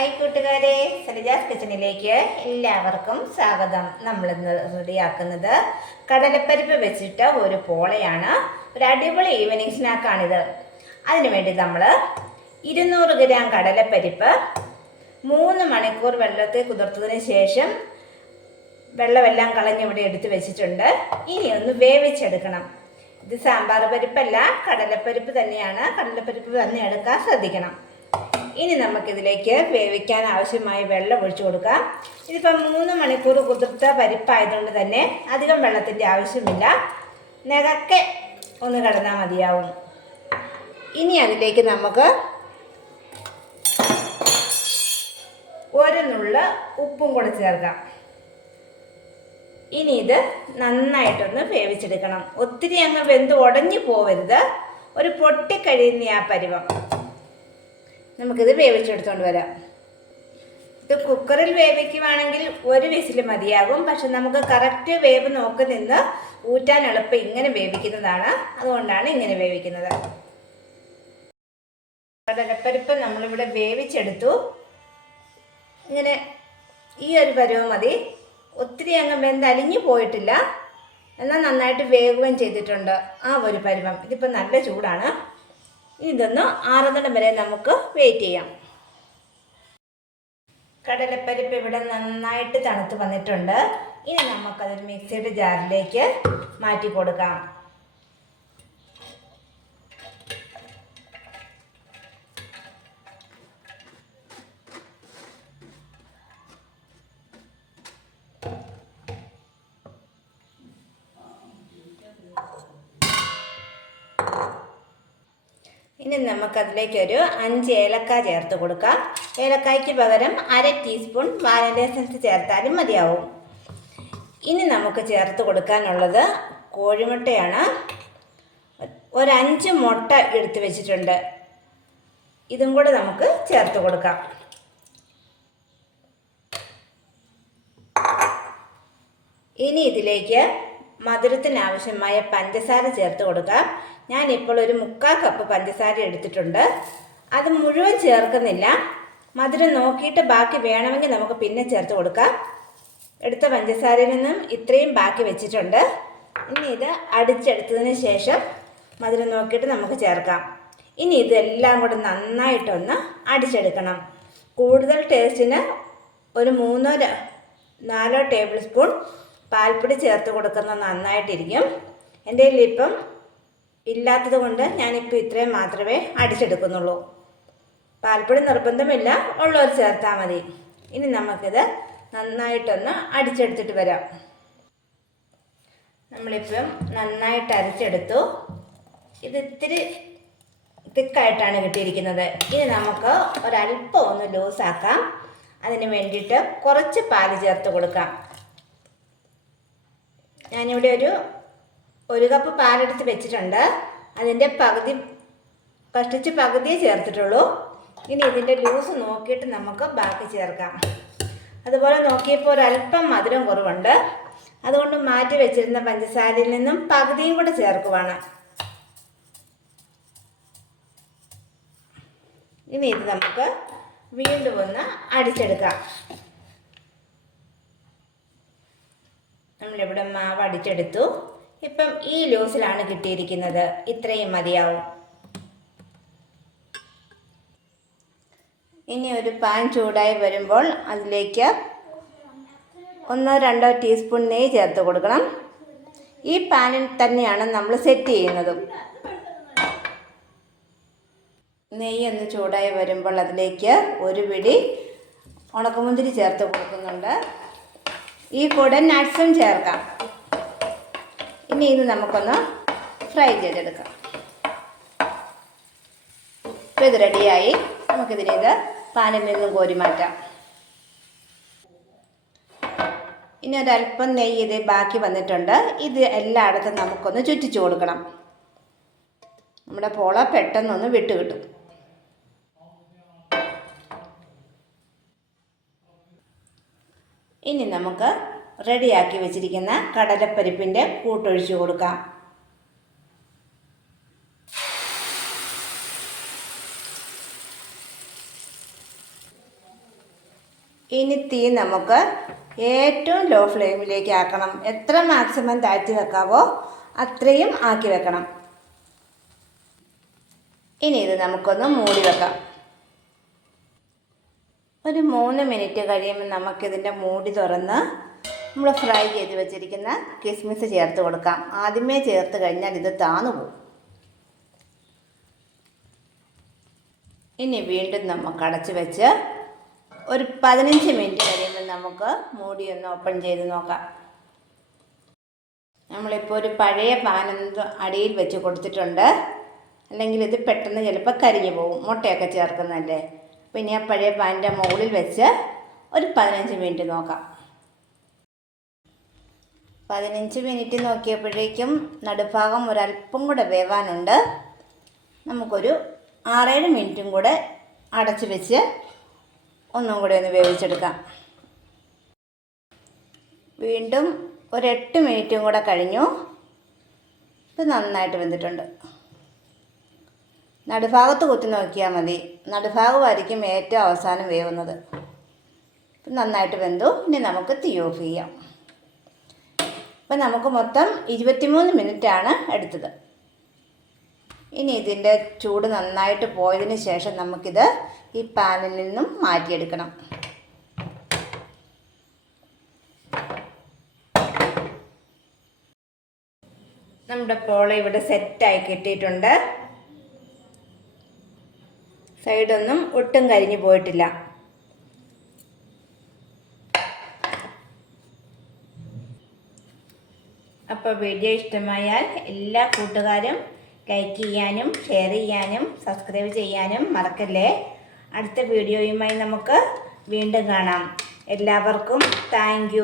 Hi കൂട്ടുകാരെ. സരിജാസ് കിച്ചണിലേക്ക് എല്ലാവർക്കും സ്വാഗതം. നമ്മൾ ഇന്ന് റെഡിയാക്കുന്നത് കടലപ്പരിപ്പ് വെച്ചിട്ട് ഒരു പോളയാണ്. ഒരു അടിപൊളി ഈവനിങ് സ്നാക്കാണിത്. അതിനു വേണ്ടി നമ്മൾ ഇരുന്നൂറ് ഗ്രാം കടലപ്പരിപ്പ് മൂന്ന് മണിക്കൂർ വെള്ളത്തിൽ കുതിർത്തതിന് ശേഷം വെള്ളമെല്ലാം കളഞ്ഞ് ഇവിടെ എടുത്ത് വെച്ചിട്ടുണ്ട്. ഇനി ഒന്ന് വേവിച്ചെടുക്കണം. ഇത് സാമ്പാർ പരിപ്പല്ല കടലപ്പരിപ്പ് തന്നെയാണ്. കടലപ്പരിപ്പ് തന്നെ എടുക്കാൻ ശ്രദ്ധിക്കണം. ഇനി നമുക്കിതിലേക്ക് വേവിക്കാൻ ആവശ്യമായ വെള്ളം ഒഴിച്ചു കൊടുക്കാം. ഇതിപ്പം മൂന്ന് മണിക്കൂർ കുതിർത്ത പരിപ്പായതുകൊണ്ട് തന്നെ അധികം വെള്ളത്തിന്റെ ആവശ്യമില്ല. നിറക്കെ ഒന്ന് കിടന്നാൽ മതിയാവും. ഇനി അതിലേക്ക് നമുക്ക് ഒരു നുള്ള ഉപ്പും കൂടെ ചേർക്കാം. ഇനി ഇത് നന്നായിട്ടൊന്ന് വേവിച്ചെടുക്കണം. ഒത്തിരി അങ്ങ് വെന്ത് ഉടഞ്ഞു പോവരുത്. ഒരു പൊട്ടിക്കഴിയുന്ന ആ പരുവം. നമുക്കിത് വേവിച്ചെടുത്തുകൊണ്ട് വരാം. ഇത് കുക്കറിൽ വേവിക്കുവാണെങ്കിൽ ഒരു വിസിൽ മതിയാകും. പക്ഷെ നമുക്ക് കറക്റ്റ് വേവ് നോക്കി നിന്ന് ഊറ്റാൻ എളുപ്പം ഇങ്ങനെ വേവിക്കുന്നതാണ്. അതുകൊണ്ടാണ് ഇങ്ങനെ വേവിക്കുന്നത്. കടലപ്പരിപ്പ് നമ്മളിവിടെ വേവിച്ചെടുത്തു. ഇങ്ങനെ ഈ ഒരു പരുവം മതി. ഒത്തിരി അങ്ങ് വെന്ത് അലിഞ്ഞു പോയിട്ടില്ല. എന്നാൽ നന്നായിട്ട് വേകുകയും ചെയ്തിട്ടുണ്ട് ആ ഒരു പരുവം. ഇതിപ്പോൾ നല്ല ചൂടാണ്. ഇതൊന്ന് ആറുന്നിടം വരെ നമുക്ക് വെയിറ്റ് ചെയ്യാം. കടലപ്പരിപ്പ് ഇവിടെ നന്നായിട്ട് തണുത്ത് വന്നിട്ടുണ്ട്. ഇനി നമുക്കതൊരു മിക്സിയുടെ ജാറിലേക്ക് മാറ്റി കൊടുക്കാം. ഇനി നമുക്കതിലേക്ക് ഒരു അഞ്ച് ഏലക്ക ചേർത്ത് കൊടുക്കാം. ഏലക്കായ്ക്ക് പകരം അര ടീസ്പൂൺ വാനില എസൻസ് ചേർത്താലും മതിയാവും. ഇനി നമുക്ക് ചേർത്ത് കൊടുക്കാനുള്ളത് കോഴിമുട്ടയാണ്. ഒരഞ്ച് മുട്ട എടുത്ത് വെച്ചിട്ടുണ്ട്. ഇതും കൂടെ നമുക്ക് ചേർത്ത് കൊടുക്കാം. ഇനി ഇതിലേക്ക് മധുരത്തിനാവശ്യമായ പഞ്ചസാര ചേർത്ത് കൊടുക്കാം. ഞാനിപ്പോൾ ഒരു മുക്കാൽ കപ്പ് പഞ്ചസാര എടുത്തിട്ടുണ്ട്. അത് മുഴുവൻ ചേർക്കുന്നില്ല. മധുരം നോക്കിയിട്ട് ബാക്കി വേണമെങ്കിൽ നമുക്ക് പിന്നെ ചേർത്ത് കൊടുക്കാം. എടുത്ത പഞ്ചസാരയിൽ നിന്നും ഇത്രയും ബാക്കി വെച്ചിട്ടുണ്ട്. ഇനി ഇത് അടിച്ചെടുത്തതിന് ശേഷം മധുരം നോക്കിയിട്ട് നമുക്ക് ചേർക്കാം. ഇനി ഇതെല്ലാം കൂടെ നന്നായിട്ടൊന്ന് അടിച്ചെടുക്കണം. കൂടുതൽ ടേസ്റ്റിന് ഒരു മൂന്നോ നാലോ ടേബിൾ സ്പൂൺ പാൽപ്പൊടി ചേർത്ത് കൊടുക്കുന്നത് നന്നായിട്ടിരിക്കും. എന്റെ കയ്യിൽ ഇപ്പം ഇല്ലാത്തത് കൊണ്ട് ഞാനിപ്പോൾ ഇത്രയും മാത്രമേ അടിച്ചെടുക്കുന്നുള്ളൂ. പാൽപ്പൊടി നിർബന്ധമില്ല ഉള്ളവർ ചേർത്താൽ മതി. ഇനി നമുക്കിത് നന്നായിട്ടൊന്ന് അടിച്ചെടുത്തിട്ട് വരാം. നമ്മളിപ്പം നന്നായിട്ട് അരച്ചെടുത്തു. ഇത് ഇത്തിരി തിക്കായിട്ടാണ് കിട്ടിയിരിക്കുന്നത്. ഇനി നമുക്ക് ഒരല്പം ഒന്ന് ലൂസാക്കാം. അതിന് വേണ്ടിയിട്ട് കുറച്ച് പാൽ ചേർത്ത് കൊടുക്കാം. ഞാനിവിടെ ഒരു ഒരു കപ്പ് പാലെടുത്ത് വെച്ചിട്ടുണ്ട്. അതിന്റെ പകുതി കഷ്ടിച്ച് പകുതിയെ ചേർത്തിട്ടുള്ളൂ. ഇനി ഇതിന്റെ ലൂസ് നോക്കിയിട്ട് നമുക്ക് ബാക്കി ചേർക്കാം. അതുപോലെ നോക്കിയപ്പോൾ ഒരല്പം മധുരം കുറവുണ്ട്. അതുകൊണ്ട് മാറ്റി വെച്ചിരുന്ന പഞ്ചസാരയിൽ നിന്നും പകുതിയും കൂടെ ചേർക്കുവാണ്. ഇനി ഇത് നമുക്ക് വീണ്ടും ഒന്ന് അടിച്ചെടുക്കാം. നമ്മളിവിടെ മാവ് അടിച്ചെടുത്തു. ഇപ്പം ഈ ലൂസിലാണ് കിട്ടിയിരിക്കുന്നത്. ഇത്രയും മതിയാവും. ഇനി ഒരു പാൻ ചൂടായി വരുമ്പോൾ അതിലേക്ക് ഒന്നോ രണ്ടോ ടീസ്പൂൺ നെയ്യ് ചേർത്ത് കൊടുക്കണം. ഈ പാനിൽ തന്നെയാണ് നമ്മൾ സെറ്റ് ചെയ്യുന്നതും. നെയ്യ് ഒന്ന് ചൂടായി വരുമ്പോൾ അതിലേക്ക് ഒരു പിടി ഉണക്കമുന്തിരി ചേർത്ത് കൊടുക്കുന്നുണ്ട്. ഈ കൂടെ നട്ട്സും ചേർക്കാം. ഇനി ഇത് നമുക്കൊന്ന് ഫ്രൈ ചെയ്തെടുക്കാം. അപ്പോൾ ഇത് റെഡിയായി. നമുക്കിതിനെ ഇത് പാനിൽ നിന്നും കോരി മാറ്റാം. ഇനി ഒരല്പം നെയ്യ് ഇത് ബാക്കി വന്നിട്ടുണ്ട്. ഇത് എല്ലായിടത്തും നമുക്കൊന്ന് ചുറ്റിച്ചു കൊടുക്കണം. നമ്മുടെ പോള പെട്ടെന്നൊന്ന് വിട്ട് കിട്ടും. ഇനി നമുക്ക് റെഡിയാക്കി വെച്ചിരിക്കുന്ന കടലപ്പരിപ്പിന്റെ കൂട്ടൊഴിച്ചു കൊടുക്കാം. ഇനി തീ നമുക്ക് ഏറ്റവും ലോ ഫ്ലെയിമിലേക്ക് ആക്കണം. എത്ര മാക്സിമം താഴ്ത്തി വെക്കാവോ അത്രയും ആക്കി വെക്കണം. ഇനി ഇത് നമുക്കൊന്ന് മൂടി വെക്കാം. ഒരു മൂന്ന് മിനിറ്റ് കഴിയുമ്പോൾ നമുക്കിതിന്റെ മൂടി തുറന്ന് നമ്മൾ ഫ്രൈ ചെയ്ത് വെച്ചിരിക്കുന്ന കിസ്മിസ് ചേർത്ത് കൊടുക്കാം. ആദ്യമേ ചേർത്ത് കഴിഞ്ഞാൽ ഇത് താന്നു പോകും. ഇനി വീണ്ടും നമുക്ക് അടച്ച് വെച്ച് ഒരു പതിനഞ്ച് മിനിറ്റ് കഴിയുമ്പോൾ നമുക്ക് മൂടി ഒന്ന് ഓപ്പൺ ചെയ്ത് നോക്കാം. നമ്മളിപ്പോൾ ഒരു പഴയ പാനൊന്ന് അടിയിൽ വെച്ച് കൊടുത്തിട്ടുണ്ട്. അല്ലെങ്കിൽ ഇത് പെട്ടെന്ന് ചിലപ്പോൾ കരിഞ്ഞു പോകും. മുട്ടയൊക്കെ ചേർക്കുന്നതല്ലേ? അപ്പോൾ ഇനി ആ പഴയ പാനിന്റെ മുകളിൽ വെച്ച് ഒരു പതിനഞ്ച് മിനിറ്റ് നോക്കാം. പതിനഞ്ച് മിനിറ്റ് നോക്കിയപ്പോഴേക്കും നടുഭാഗം ഒരല്പം കൂടെ വേവാനുണ്ട്. നമുക്കൊരു ആറേഴ് മിനിറ്റും കൂടെ അടച്ചു വെച്ച് ഒന്നും കൂടെ ഒന്ന് വേവിച്ചെടുക്കാം. വീണ്ടും ഒരു മിനിറ്റും കൂടെ കഴിഞ്ഞു. ഇത് നന്നായിട്ട് വെന്തിട്ടുണ്ട്. നടുഭാഗത്ത് കുത്തി നോക്കിയാൽ മതി. നടുഭാഗമായിരിക്കും ഏറ്റവും അവസാനം വേവുന്നത്. നന്നായിട്ട് വെന്തു. ഇനി നമുക്ക് തീ ഓഫ് ചെയ്യാം. ഇപ്പം നമുക്ക് മൊത്തം ഇരുപത്തിമൂന്ന് മിനിറ്റാണ് എടുത്തത്. ഇനി ഇതിന്റെ ചൂട് നന്നായിട്ട് പോയതിന് ശേഷം നമുക്കിത് ഈ പാനിൽ നിന്നും മാറ്റിയെടുക്കണം. നമ്മുടെ പോള ഇവിടെ സെറ്റായി കിട്ടിയിട്ടുണ്ട്. സൈഡൊന്നും ഒട്ടും കരിഞ്ഞു പോയിട്ടില്ല. അപ്പോൾ വീഡിയോ ഇഷ്ടമായാൽ എല്ലാ കൂട്ടുകാരും ലൈക്ക് ചെയ്യാനും ഷെയർ ചെയ്യാനും സബ്സ്ക്രൈബ് ചെയ്യാനും മറക്കല്ലേ? അടുത്ത വീഡിയോയുമായി നമുക്ക് വീണ്ടും കാണാം. എല്ലാവർക്കും താങ്ക്